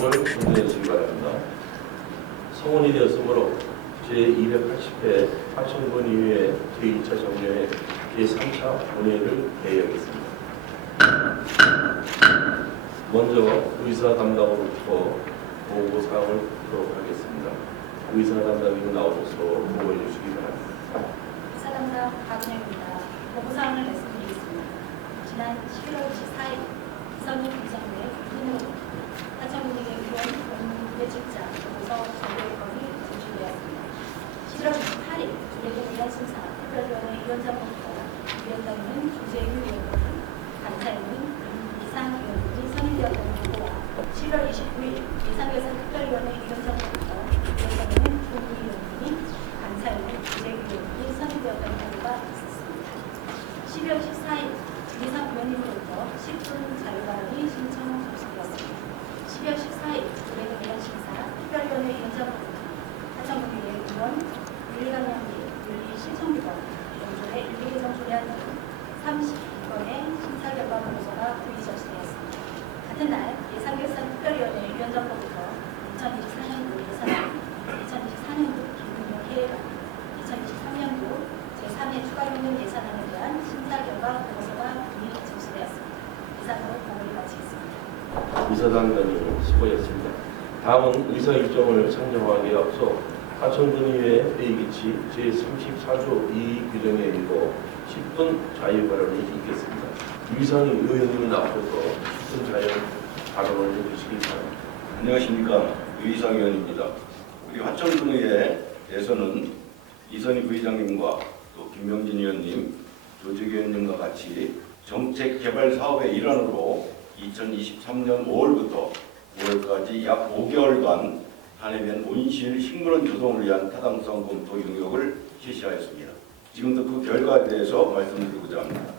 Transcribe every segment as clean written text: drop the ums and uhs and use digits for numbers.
손을 흔들어 주시기 바랍니다. 성원이 되었으므로 제280회 하천군의회 제2차 정례회 제3차 본회의를 개의하겠습니다. 먼저 의사 담당으로부터 보고사항을 듣도록 하겠습니다. 의사 담당님 나오셔서 보고해 주시기 바랍니다. 의사 담당 박은혜입니다. 보고사항을 말씀드리겠습니다. 지난 11월 24일 이선희 부장의 인으로 하천군의회 의원 공무대책자 보고서 정례회건이 제출되었습니다. 11월 28일 주례위원 심사 특별위원회 위원장부터 위원장은 조재윤 위원장이 감사위원은 이상위원들이 선임되었다는 보고와 11월 29일 예산결산 특별위원회 위원장부터 위원장은 조국위원장이 감사위원 조재윤 위원장이 선임되었다는 보고가 있었습니다. 12월 14일 주기상위원님으로부터 10분 자유발언이 신청 접수되었습니다. 12월 14일 조례위원 심사 특별위원회 위원장부터 하천군의회 의원 윤리감량비 윤리실천규범 영조회 윤리개정 조례안 등 32건의 심사 결과 보고서가 부의 접수되었습니다. 같은 날 예산결산 특별위원회 위원장부터 2024년도 예산안, 2024년도 기금융 계획안, 2023년도 제3회 추가용역 예산안에 대한 심사 결과 보고서가 부의 접수되었습니다. 이상으로 보고를 마치겠습니다. 의사담당님 수고하셨습니다. 다음은 의사 일정을 상정하기에 앞서 하천군의회 회의기치 제34조 2 규정에 의거 10분 자유발언이 있겠습니다. 유상희 의원님이 나오셔서 10분 자유 발언을 해주시기 바랍니다. 안녕하십니까. 유이상 의원입니다. 우리 하천군의회에서는 이선희 부의장님과 또 김명진 의원님, 조직 의원님과 같이 정책 개발 사업의 일환으로 2023년 5월부터 5월까지 약 5개월간 산해면 온실 식물원 조성을 위한 타당성 검토 용역을 실시하였습니다. 지금부터 그 결과에 대해서 말씀드리고자 합니다.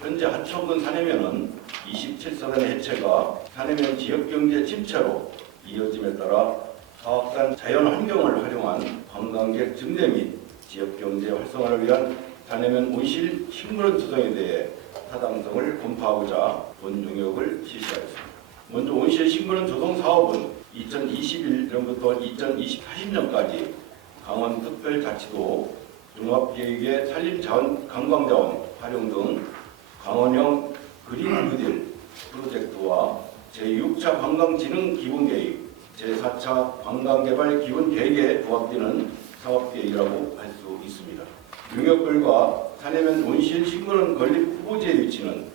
현재 하천군 산해면은 27사단의 해체가 산해면 지역경제 침체로 이어짐에 따라 사업단 자연환경을 활용한 관광객 증대 및 지역경제 활성화를 위한 산해면 온실 식물원 조성에 대해 타당성을 검토하고자 본 용역을 실시하였습니다. 먼저 온실 식물원 조성 사업은 2021년부터 2040년까지 강원특별자치도 종합계획의 산림자원, 관광자원 활용 등 강원형 그린 뉴딜 프로젝트와 제6차 관광진흥기본계획, 제4차 관광개발기본계획에 부합되는 사업계획이라고 할 수 있습니다. 용역별과 산해면 온실 식물원 건립 후보지의 위치는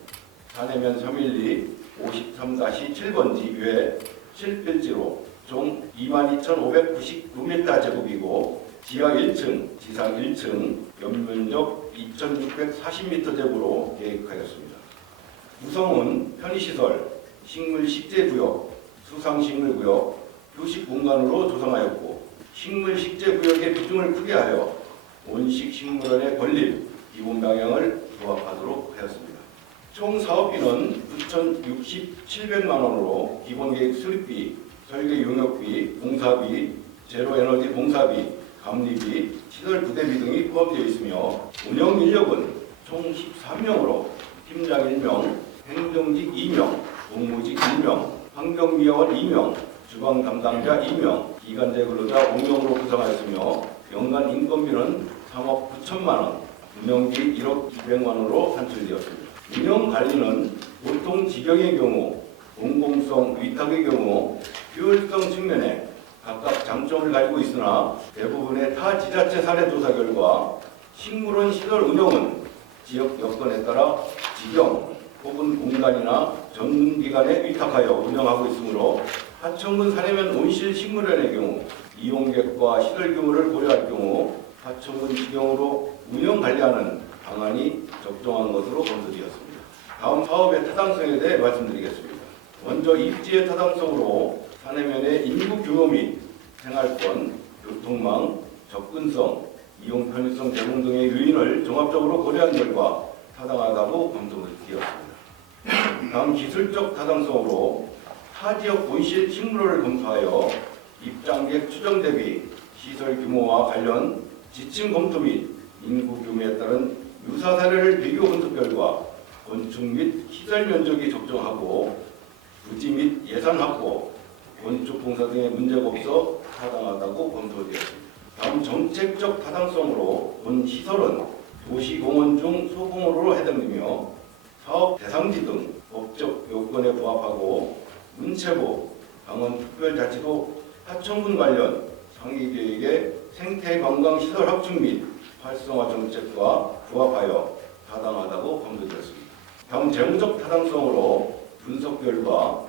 산해면 312 53-7번지 외 7필지로 총 22,599m 제곱이고 지하 1층, 지상 1층, 연면적 2,640m 제곱으로 계획하였습니다. 구성은 편의시설, 식물식재구역, 수상식물구역, 휴식공간으로 조성하였고 식물식재구역의 비중을 크게 하여 온식식물원의 건립, 기본 방향을 부합하도록 하였습니다. 총 사업비는 9,700만 원으로 기본계획 수립비, 설계 용역비, 공사비, 제로에너지 공사비, 감리비, 시설 부대비 등이 포함되어 있으며 운영 인력은 총 13명으로 팀장 1명, 행정직 2명, 공무직 1명, 환경미화원 2명, 주방 담당자 2명, 기간제 근로자 5명으로 구성하였으며 연간 인건비는 3억 9천만 원, 운영비 1억 200만 원으로 산출되었습니다. 운영 관리는 보통 직영의 경우, 공공성 위탁의 경우 효율성 측면에 각각 장점을 가지고 있으나 대부분의 타 지자체 사례 조사 결과 식물원 시설 운영은 지역 여건에 따라 직영 혹은 공간이나 전문기관에 위탁하여 운영하고 있으므로 하천군 산해면 온실 식물원의 경우 이용객과 시설 규모를 고려할 경우 하천군 직영으로 운영 관리하는 방안이 적정한 것으로 검토되었습니다. 다음 사업의 타당성에 대해 말씀드리겠습니다. 먼저 입지의 타당성으로 산해면의 인구 규모 및 생활권, 교통망, 접근성, 이용 편의성 제공 등의 요인을 종합적으로 고려한 결과 타당하다고 검토되었습니다. 다음 기술적 타당성으로 타 지역 온실 식물원을 검토하여 입장객 추정 대비 시설 규모와 관련 지층 검토 및 인구 규모에 따른 유사 사례를 비교 검토 결과 건축 및 시설 면적이 적정하고 부지 및 예산 확보, 건축 공사 등의 문제가 없어 타당하다고 검토되었습니다. 다음 정책적 타당성으로 본 시설은 도시공원 중 소공원으로 해당되며 사업 대상지 등 법적 요건에 부합하고 문체부, 강원특별자치도 하천군 관련 상위계획의 생태관광시설 확충 및 활성화 정책과 부합하여 타당하다고 검토되었습니다. 다음 재무적 타당성으로 분석 결과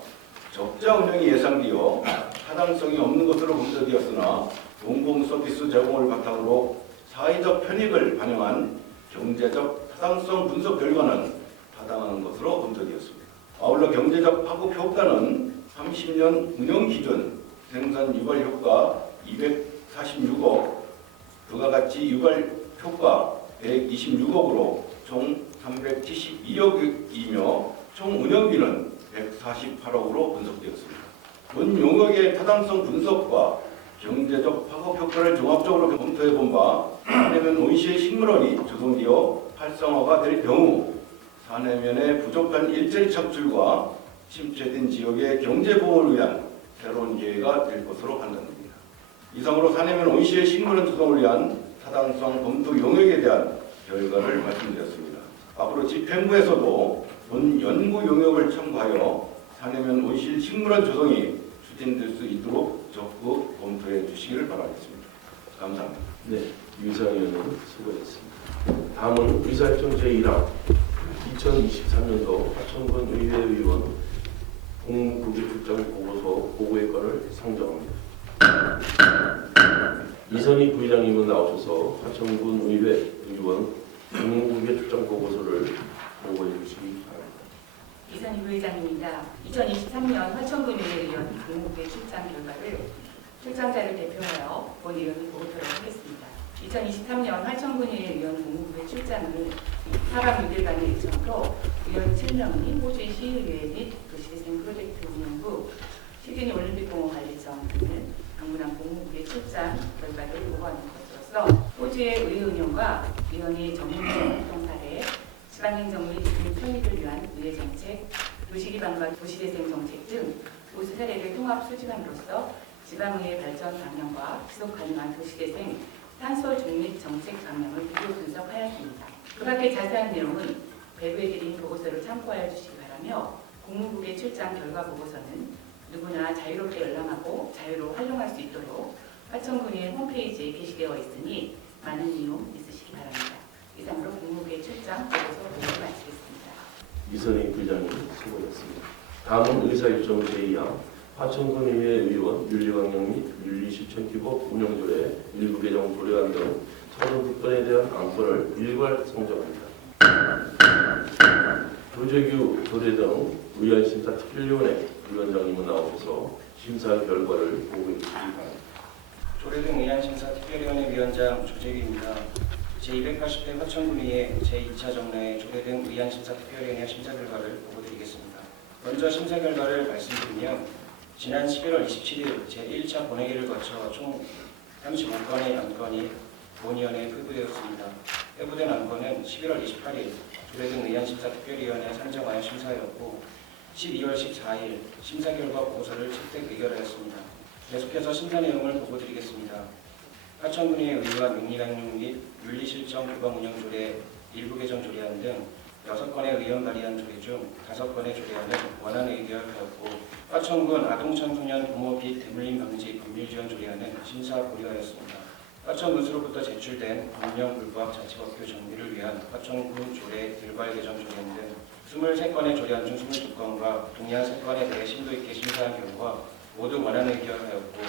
적자 운영이 예상되어 타당성이 없는 것으로 검토되었으나 공공 서비스 제공을 바탕으로 사회적 편익을 반영한 경제적 타당성 분석 결과는 타당한 것으로 검토되었습니다. 아울러 경제적 파급 효과는 30년 운영 기준 생산 유발 효과 246억, 부가가치 유발 효과 126억으로 총 372억이며 총 운영비는 148억으로 분석되었습니다. 본 용역의 타당성 분석과 경제적 파급 효과를 종합적으로 검토해본 바 사내면 온시의 식물원이 조성되어 활성화가 될 경우 사내면의 부족한 일자리 창출과 침체된 지역의 경제 보호를 위한 새로운 기회가 될 것으로 판단됩니다. 이상으로 사내면 온시의 식물원 조성을 위한 타당성 검토 용역에 대한 결과를 말씀드렸습니다. 앞으로 집행부에서도 본 연구 용역을 참고하여 사내면 온실 식물원 조성이 추진될 수 있도록 적극 검토해 주시기를 바라겠습니다. 감사합니다. 네, 유상 의원님 수고했습니다. 다음은 의사일정 제1항 2023년도 하천군 의회의원 공무국외출장 보고서 보고의 건을 상정합니다. 이선희 부의장님은 나오셔서 하천군 의회 의원 공무국외출장 보고서를 보고해 주시기 바랍니다. 이선희 부회장입니다. 2023년 하천군 의회의원 공무국외 출장 결과를 출장자를 대표하여 본 의원이 보고토록 하겠습니다. 2023년 하천군 의회의원 공무국외 출장은 4박 6일간의 일정으로 의원 7명이 호주의 시의회 및 도시재생 프로젝트 운영부, 시드니 올림픽공원 관리청 등을 방문한 공무국외 출장 결과를 보고하는 것으로서 호주의 의회 운영과 의원의 전문적 활동 사례, 지방행정 및 주민 편익을 위한 의회 정책, 도시기반과 도시재생 정책 등 보수 사례를 통합 수집함으로써 지방의회 발전 방향과 지속 가능한 도시재생, 탄소 중립 정책 방향을 비교 분석하였습니다. 그 밖의 자세한 내용은 배부에 드린 보고서를 참고하여 주시기 바라며 공무국의 출장 결과 보고서는 누구나 자유롭게 열람하고 자유로 활용할 수 있도록 하천군의 홈페이지에 게시되어 있으니 많은 이용 있으시기 바랍니다. 이상으로 공무국의 출장 보고서 보고를 마치겠습니다. 이선희 부의장님 수고했습니다. 다음은 의사일정 제2항 하천군 의회 의원 윤리강령 및 윤리실천기법 운영조례 일부 개정 조례안 등 39건에 대한 안건을 일괄 상정합니다. 조재규 조례 등 의안심사 특별위원회 위원장님은 나오셔서 심사 결과를 보고해 주시기 바랍니다. 조례 등 의안심사 특별위원회 위원장 조재규입니다. 제280회 하천군의회 제2차 정례 조례 등 의안심사 특별위원회 심사 결과를 보고드리겠습니다. 먼저 심사 결과를 말씀드리면 지난 11월 27일 제1차 본회의를 거쳐 총 35건의 안건이 본위원회에 회부되었습니다. 회부된 안건은 11월 28일 조례 등 의안심사 특별위원회에 상정하여 심사하였고 12월 14일 심사 결과 보고서를 채택 의결하였습니다. 계속해서 심사 내용을 보고드리겠습니다. 하천군의 의원 윤리강령 및 윤리실정 규범운영조례 일부 개정 조례안 등 6건의 의원 발의한 조례 중 5건의 조례안은 원안 의결하였고 하천군 아동청소년 부모 빚 대물림 방지 법률지원 조례안은 심사 보류하였습니다. 하천군수로부터 제출된 법령불구학 자치법규 정비를 위한 하천군 조례 일괄 개정 조례안 등 23건의 조례안 중 22건과 동의한 3건에 대해 심도 있게 심사한 결과 모두 원안 의결하였고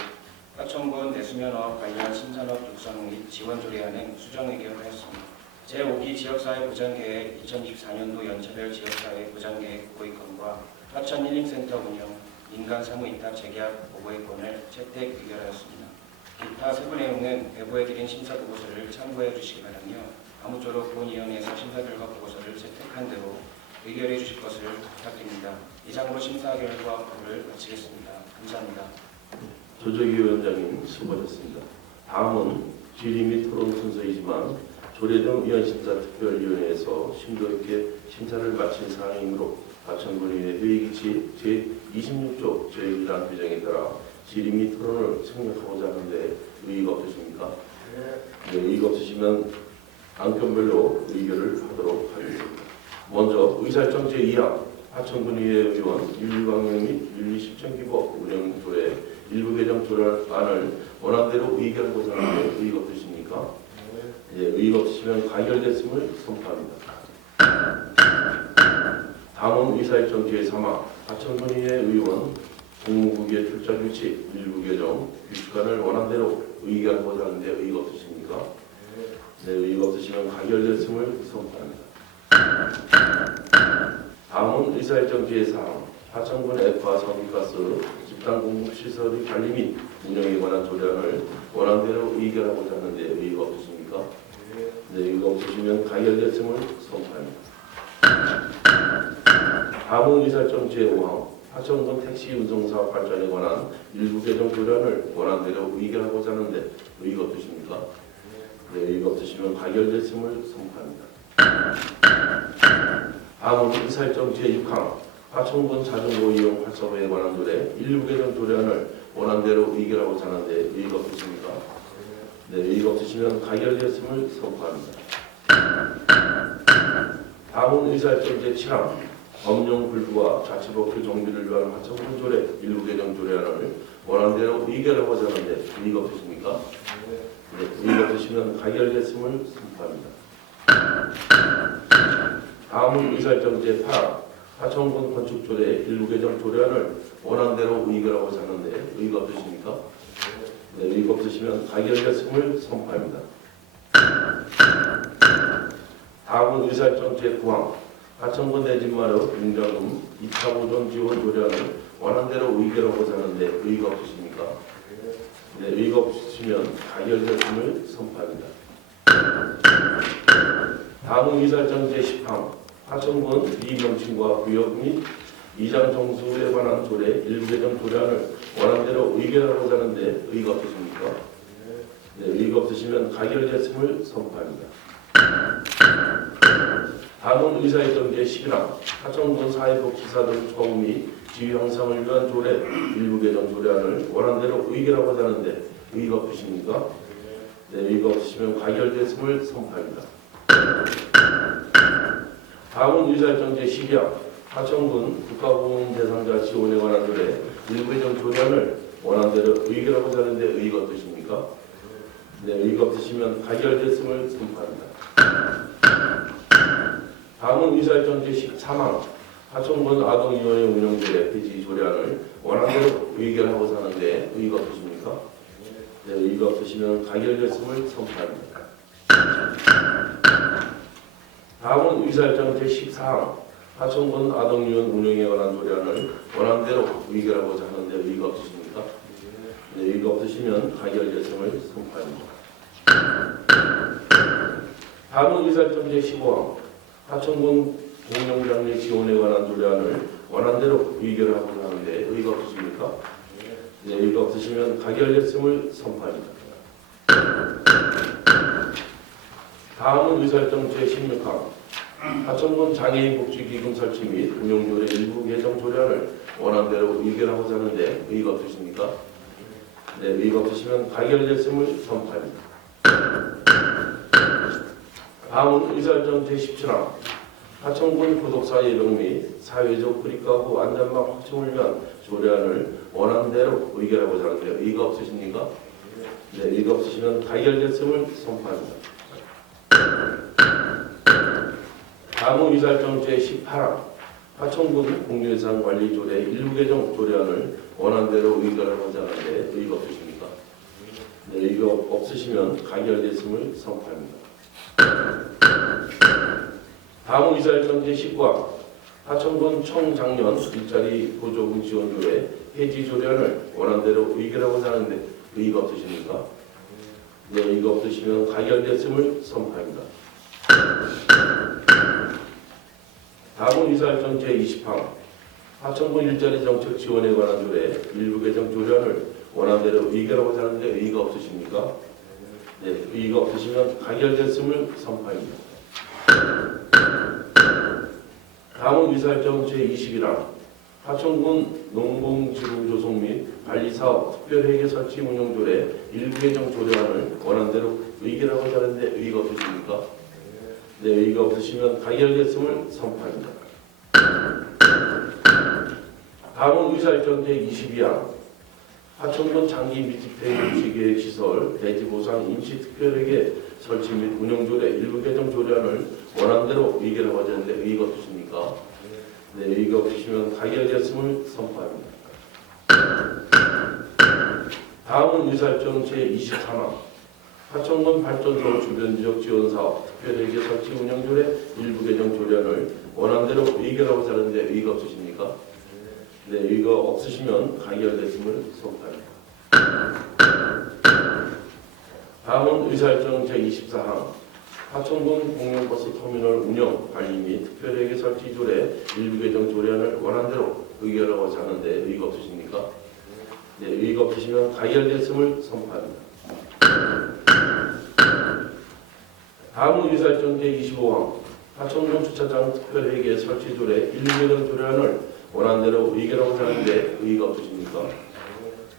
하천군 내수면허 관련 신산업 육성 및 지원 조례안은 수정 의결하였습니다. 제5기 지역사회 보장계획 2024년도 연차별 지역사회 보장계획 보고의건과 하천 힐링센터 운영, 민간 사무 위탁 재계약 보고의건을 채택 의결하였습니다. 기타 세부 내용은 배부해드린 심사 보고서를 참고해 주시기 바라며 아무쪼록 본위원회에서 심사 결과 보고서를 채택한 대로 의결해 주실 것을 부탁드립니다. 이상으로 심사 결과를 마치겠습니다. 감사합니다. 조재규 위원장님 수고하셨습니다. 다음은 질의 및 토론 순서이지만 조례 등 의안심사 특별위원회에서 심도 있게 심사를 마친 사항이므로 하천군의회 회의기치 제26조 제1단 규정에 따라 질의 및 토론을 생략하고자 하는데 의의가 없으십니까? 네, 의의가 없으시면 안건별로 의결을 하도록 하겠습니다. 먼저 의사일정 제2항 하천군의회 의원 윤리방영 및 윤리실천기법 운영조례 일부 개정 조례안을 원안대로 의결하고자 하는데 의의가 없으십니까? 네, 의의가 없으시면 가결됐음을 선포합니다. 다음은 의사일정 제3항 하천군의회 의원 공무국의 출장 규칙 일부 개정 규칙안을 원안대로 의결하고자 하는데 의의가 없으십니까? 네, 의의가 없으시면 가결됐음을 선포합니다. 다음은 의사일정 제4항 하천군 액화 석유가스 집단 공급시설의 관리 및 운영에 관한 조례안을 원안대로 의결하고자 하는데 의의가 없으십니까? 네, 의의가 없으시면 가결됐음을 선포합니다. 다음은 의사일정 제5항 하천군 택시 운송사업 발전에 관한 일부 개정 조례안을 원안대로 의결하고자 하는데 의의가 없으십니까? 네, 의의가 없으시면 가결됐음을 선포합니다. 다음은 의사일정 제6항 하천군 자전거 이용 활성화에 관한 조례 일부 개정 조례안을 원안대로 의결하고자 하는데 의의가 없으십니까? 네, 의의가 없으시면 가결됐음을 선포합니다. 다음은 의사일정 제7항 법령 불구와 자치법규 정비를 위한 하천군 조례 일부 개정 조례안을 원안대로 의결하고자 하는데 의의가 없으십니까? 네, 의의가 없으시면 가결됐음을 선포합니다. 다음은 의사일정 제8항 하천군 건축조례 일부 개정 조례안을 원안대로 의결하고자 하는데 의의가 없으십니까? 네, 의의가 없으시면 가결됐음을 선포합니다. 다음은 의사일정 제9항 하천군 내진마루 용자금 2차 보존 지원 조례안을 원안대로 의결하고자 하는데 의의가 없으십니까? 네, 의의가 없으시면 가결됐음을 선포합니다. 다음은 의사일정 제10항 하천군 비명칭과 구역 및 이장 정수에 관한 조례 일부 개정 조례안을 원안대로 의결하고자 하는데 의의가 없으십니까? 네, 의의가 없으시면 가결됐음을 선포합니다. 다음은 의사일정 제11항 하천군 사회복지사 등 처우 및 지위 향상을 위한 조례 일부 개정 조례안을 원안대로 의결하고자 하는데 의의가 없으십니까? 네, 의의가 없으시면 가결됐음을 선포합니다. 다음은 의사일정 제12항 하천군 국가보훈 대상자 지원에 관한 조례 일부 개정 조례안을 원안대로 의결하고자 하는데 의의가 없으십니까? 네, 의의가 없으시면 가결됐음을 선포합니다. 다음은 의사일정 제13항 하천군 아동위원회 운영조례 폐지 조례안을 원안대로 의결하고자 하는데 의의가 없으십니까? 네, 의의가 없으시면 가결됐음을 선포합니다. 다음은 의사일정 제14항 하천군 아동위원 운영에 관한 조례안을 원안대로 의결하고자 하는데 의의가 없으십니까? 네, 의의가 없으시면 가결됐음을 선포합니다. 다음은 의사일정 제15항 하천군 공영장례 지원에 관한 조례안을 원안대로 의결하고자 하는데 의의가 없으십니까? 네, 의의가 없으시면 가결됐음을 선포합니다. 다음은 의사일정 제16항 하천군 장애인 복지기금 설치 및 운영조례 일부 개정 조례안을 원안대로 의결하고자 하는데 의의가 없으십니까? 네, 의의가 없으시면 가결됐음을 선포합니다. 다음은 의사일정 제17항 하천군 구독사 예방 및 사회적 불이가구 안전망 확충을 위한 조례안을 원안대로 의결하고자 하는데 의의가 없으십니까? 네, 의의가 없으시면 가결됐음을 선포합니다. 다음은 의사일정 제18항 하천군 공유예산 관리 조례 일부 개정 조례안을 원안대로 의결하고자 하는데 의의가 없으십니까? 네, 의의가 없으시면 가결됐음을 선포합니다. 다음은 의사일정 제19항 하천군 청장년 일자리 보조금 지원 조례 폐지 조례안을 원안대로 의결하고자 하는데 의의가 없으십니까? 네, 의의가 없으시면 가결됐음을 선포합니다. 다음은 의사일정 제20항 하천군 일자리 정책 지원에 관한 조례 일부 개정 조례안을 원안대로 의결하고자 하는데 의의가 없으십니까? 네, 의의가 없으시면 가결됐음을 선포합니다. 다음은 의사일정 제20이랑 하천군 농공지구조성 및 관리사업 특별회계 설치 운영조례 일부 개정 조례안을 원안대로 의결하고자 하는데 의의가 없으십니까? 네, 의의가 없으시면 가결됐음을 선포합니다. 다음은 의사일정 제22항 하천군 장기 미특패 유치계획 시설 대지보상 임시특별회계 설치 및 운영조례 일부 개정 조례안을 원안대로 의결하고자 하는데 의의가 없으십니까? 네, 의의가 없으시면 가결됐음을 선포합니다. 다음은 의사일정 제23항 하천군 발전소 주변 지역 지원 사업 특별회계 설치 운영조례 일부 개정 조례안을 원안대로 의결하고자 하는데 의의가 없으십니까? 네, 의의가 없으시면 가결됐음을 선포합니다. 다음은 의사일정 제24항 하천군 공영버스 터미널 운영 관리 및 특별회계 설치 조례 일부 개정 조례안을 원안대로 의결하고자 하는데 의의가 없으십니까? 네, 의의가 없으시면 가결됐음을 선포합니다. 다음은 의사일정 제25항 하천군 주차장 특별회계 설치 조례 일부 개정 조례안을 원안대로 의결하고자 하는데 의의가 없으십니까?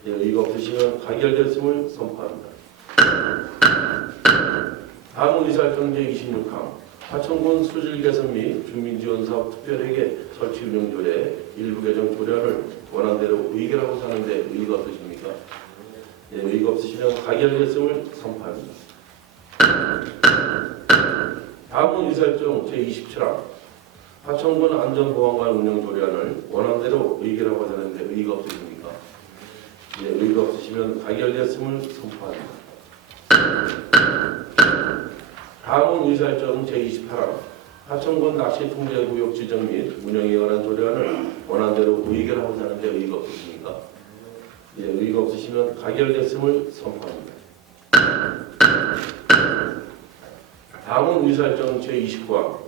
네, 의의가 없으시면 가결됐음을 선포합니다. 다음은 의사일정 제26항 하천군 수질 개선 및 주민지원사업 특별회계 설치 운영조례 일부 개정 조례안을 원안대로 의결하고자 하는데 의의가 없으십니까? 네, 의의가 없으시면 가결됐음을 선포합니다. 다음은 의사일정 제27항 하천군 안전보안관 운영조례안을 원안대로 의결하고자 하는데 의의가 없으십니까? 네, 의의가 없으시면 가결됐음을 선포합니다. 다음은 의사일정 제28항 하천군 낚시통제구역 지정 및 운영에 관한 조례안을 원안대로 의결하고자 하는데 의의가 없으십니까? 예, 의의가 없으시면 가결됐음을 선포합니다. 다음은 의사일정 제29항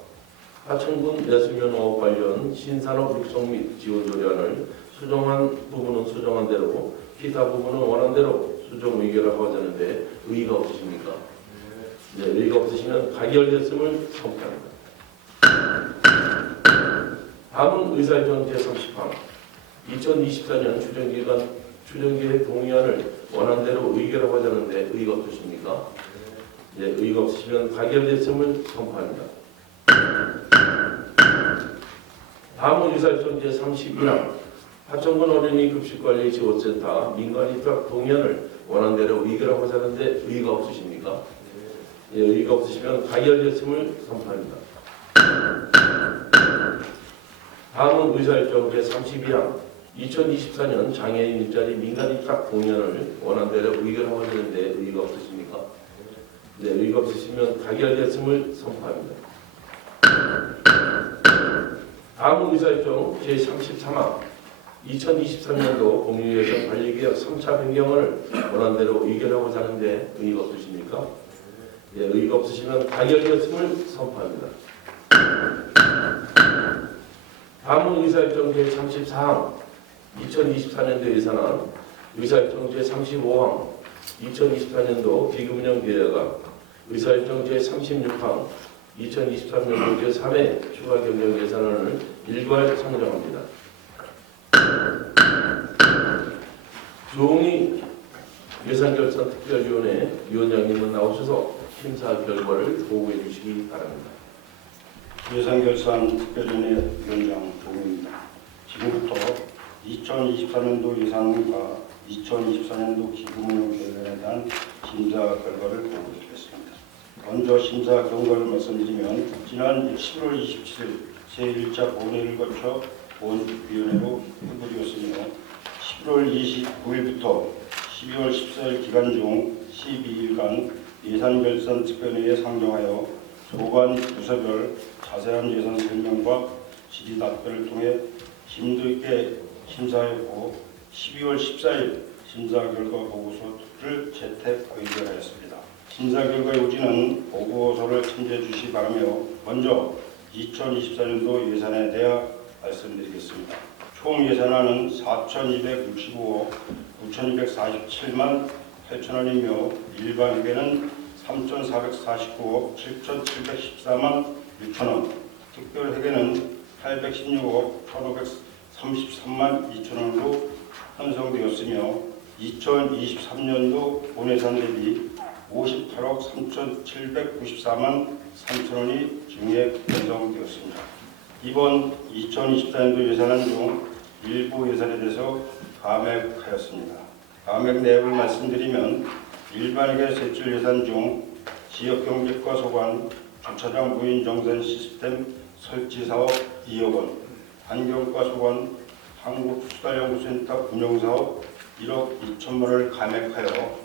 하천군 내수면허업 관련 신산업 육성 및 지원 조례안을 수정한 부분은 수정한 대로 기타 부분은 원안대로 수정 의결하고자 하는데 의의가 없으십니까? 네, 의의가 없으시면 가결됐음을 선포합니다. 다음은 의사일정 제30항 2024년 추정계획 동의안을 원안대로 의결하고자 하는데 의의가 없으십니까? 네, 의의가 없으시면 가결됐음을 선포합니다. 다음은 의사일정 제31항 하천군 어린이 급식관리 지원센터 민간 입학 동의안을 원안대로 의결하고자 하는데 의의가 없으십니까? 예, 의의가 없으시면 가결됐음을 선포합니다. 다음은 의사일정 제32항 2024년 장애인 일자리 민간 입학 동의안을 원안대로 의결하고자 하는데 의의가 없으십니까? 네, 의의가 없으시면 가결됐음을 선포합니다. 다음은 의사일정 제33항 2023년도 공유예산 관리계획 3차 변경을 원안대로 의결하고자 하는데 의의가 없으십니까? 네, 의의가 없으시면 가결됐음을 선포합니다. 다음은 의사일정 제34항 2024년도 예산안 의사일정 제35항 2024년도 기금운영 계획안 의사일정 제36항 2023년도 제3회 추가 경정 예산안을 일괄 상정합니다. 조홍희 예산결산특별위원회 위원장님은 나오셔서 심사 결과를 보고해 주시기 바랍니다. 예산결산특별위원회 위원장 조홍입니다. 지금부터 2024년도 예산과 2024년도 기금운용 계획에 대한 심사 결과를 보고드리겠습니다. 먼저 심사 경과를 말씀드리면 지난 11월 27일 제1차 본회의를 거쳐 본위원회로 회부되었으며 11월 29일부터 12월 14일 기간 중 12일간 예산결산특별회에 상정하여 소관 부서별 자세한 예산 설명과 질의 답변을 통해 심도 있게 심사했고 12월 14일 심사 결과 보고서를 채택 의결하였습니다. 심사 결과 요지는 보고서를 참조해 주시기 바라며 먼저 2024년도 예산에 대해 말씀드리겠습니다. 총 예산안은 4,265억 9,247만 8천원이며 일반 회계는 3,449억 7,714만 6천원, 특별 회계는 816억 1,533만 2천원으로 편성되었으며 2023년도 본 예산 대비 58억 3,794만 3천원이 증액 편성되었습니다. 이번 2024년도 예산안 중 일부 예산에 대해서 감액하였습니다. 감액 내역을 말씀드리면 일반회계 세출 예산 중 지역경제과 소관 주차장 무인 정산 시스템 설치 사업 2억 원, 환경과 소관 한국수달연구센터 운영 사업 1억 2천만 원을 감액하여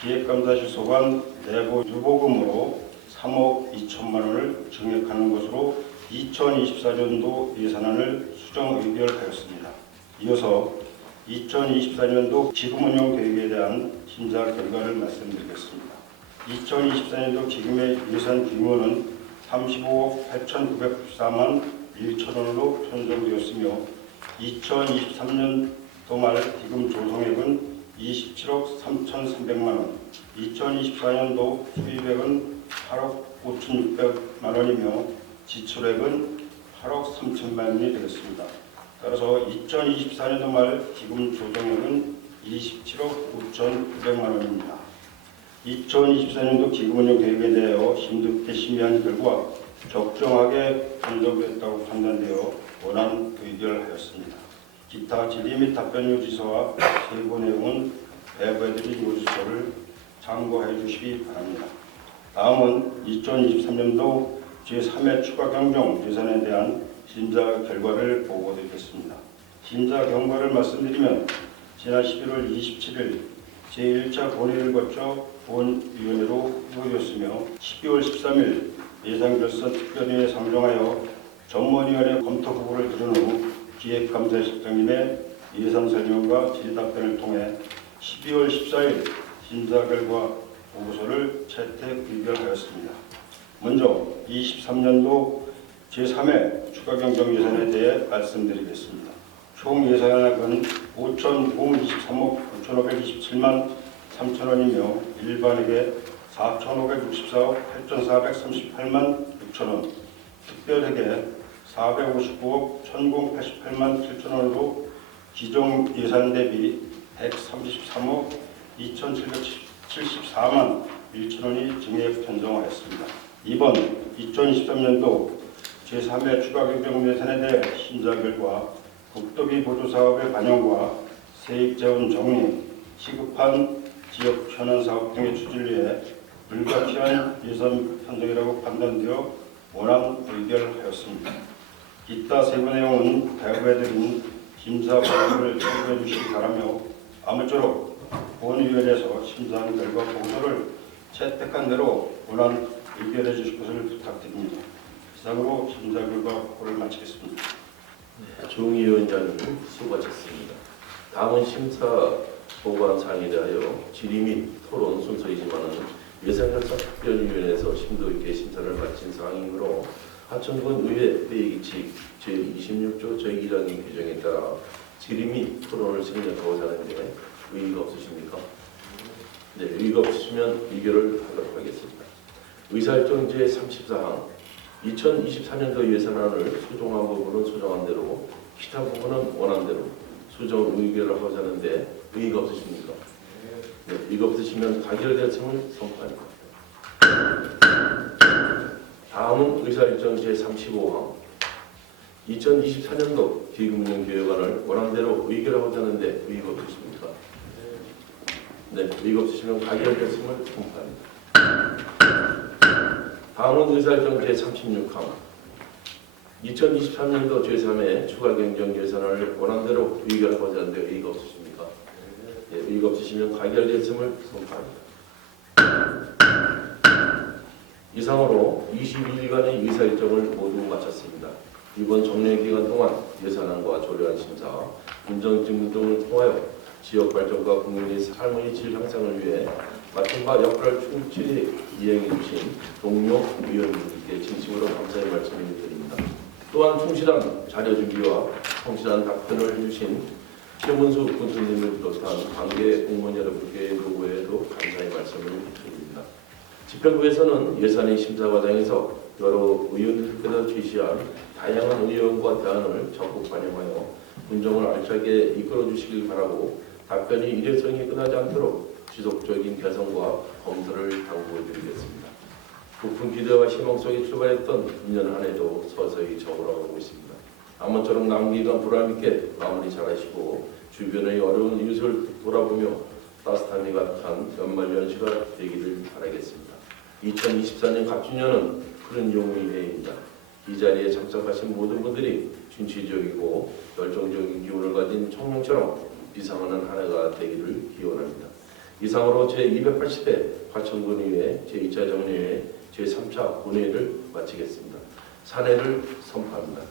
기획감사실 소관 내부 유보금으로 3억 2천만 원을 증액하는 것으로 2024년도 예산안을 수정 의결하였습니다. 이어서 2024년도 기금운용 계획에 대한 심사 결과를 말씀드리겠습니다. 2024년도 기금의 예산 규모는 35억 8,994만 1천원으로 편성되었으며 2023년도 말 기금 조성액은 27억 3,300만 원, 2024년도 수입액은 8억 5,600만 원이며 지출액은 8억 3천만 원이 되겠습니다. 따라서 2024년도 말 기금 조정액은 27억 5,900만 원입니다. 2024년도 기금운용 계획에 대하여 심도 심의한 결과 적정하게 편성됐다고 판단되어 원안 의결하였습니다. 기타 질의 및 답변 요지서와 세부 내용은 배부해드린 요지서를 참고해 주시기 바랍니다. 다음은 2023년도 제3회 추가 경정 예산에 대한 심사 결과를 보고드리겠습니다. 심사 결과를 말씀드리면 지난 11월 27일 제1차 본회의를 거쳐 본위원회로 후보되었으며 12월 13일 예산결산 특별위에 상정하여 전문위원회 검토 후보를 들은 후 기획감사실장님의 예산 설명과 질의 답변을 통해 12월 14일 심사 결과 보고서를 채택 의결하였습니다. 먼저 23년도 제3회 추가 경정 예산에 대해 말씀드리겠습니다. 총 예산액은 5,023억 9,527만 3천원이며 일반회계 4,564억 8,438만 6천원, 특별회계 459억 1,088만 7천원으로 기존 예산 대비 133억 2,774만 1천원이 증액 편성하였습니다. 이번 2023년도 제3회 추가 경정 예산에 대해 심사 결과 국도비 보조 사업의 반영과 세입 재원 정리, 시급한 지역 현안 사업 등의 추진을 위해 불가피한 예산 편성이라고 판단되어 원안 의결하였습니다. 기타 세부 내용은 배부해드린 심사 보고서를 참고해 주시기 바라며 아무쪼록 본위원회에서 심사한 결과 보고서를 채택한 대로 원안 의결해 주실 것을 부탁드립니다. 이상으로 심사 결과 보고를 마치겠습니다. 조응희 위원장님 수고하셨습니다. 다음은 심사 보고한 사항에 대하여 질의 및 토론 순서이지만은 예산결산 특별위원회에서 심도 있게 심사를 마친 사항이므로 하천군 의회 회의규칙 제26조 제1항의 규정에 따라 질의 및 토론을 진행하고자 하는데 의의가 없으십니까? 네, 의의가 없으시면 의결을 하도록 하겠습니다. 의사일정 제34항 2024년도 예산안을 수정한 부분은 수정한 대로 기타 부분은 원한 대로 수정 의결을 하고자 하는데 의의가 없으십니까? 네, 의의가 없으시면 가결대청을 선포합니다. 다음은 의사일정 제35항 2024년도 기금운용 계획안을 원안대로 의결하고자 하는데 의의가 없으십니까? 네, 의의가 없으시면 가결대청을 선포합니다. 다음은 의사일정 제36항 2023년도 제3회 추가 경정 예산을 원안대로 의결하고자 하는데 의의가 없으십니까? 네, 의의가 없으시면 가결됐음을 선포합니다. 이상으로 22일간의 의사일정을 모두 마쳤습니다. 이번 정례기간 동안 예산안과 조례안 심사, 운전직무 등을 통하여 지역 발전과 국민의 삶의 질 향상을 위해 맡은 바 역할을 충실히 이행해 주신 동료 위원님께 진심으로 감사의 말씀을 드립니다. 또한 충실한 자료 준비와 성실한 답변을 해주신 최문수 군수님을 비롯한 관계 공무원 여러분께 노고에도 감사의 말씀을 드립니다. 집행부에서는 예산의 심사 과정에서 여러 의원들께서 제시한 다양한 의견과 대안을 적극 반영하여 운정을 알차게 이끌어 주시길 바라고 답변이 일회성이 끝나지 않도록 지속적인 개선과 검토를 당부드리겠습니다. 높은 기대와 희망 속에 출발했던 2년 한 해도 서서히 저물어가고 있습니다. 아무쪼록 남은 기간 보람있게 마무리 잘하시고 주변의 어려운 이웃을 돌아보며 따뜻함이 가득한 연말연시가 되기를 바라겠습니다. 2024년 갑진년은 푸른 용의 해입니다. 이 자리에 참석하신 모든 분들이 진취적이고 열정적인 기운을 가진 청룡처럼 비상하는 한 해가 되기를 기원합니다. 이상으로 제280회 화천군의회 제2차 정례회 제3차 본회의를 마치겠습니다. 산회를 선포합니다.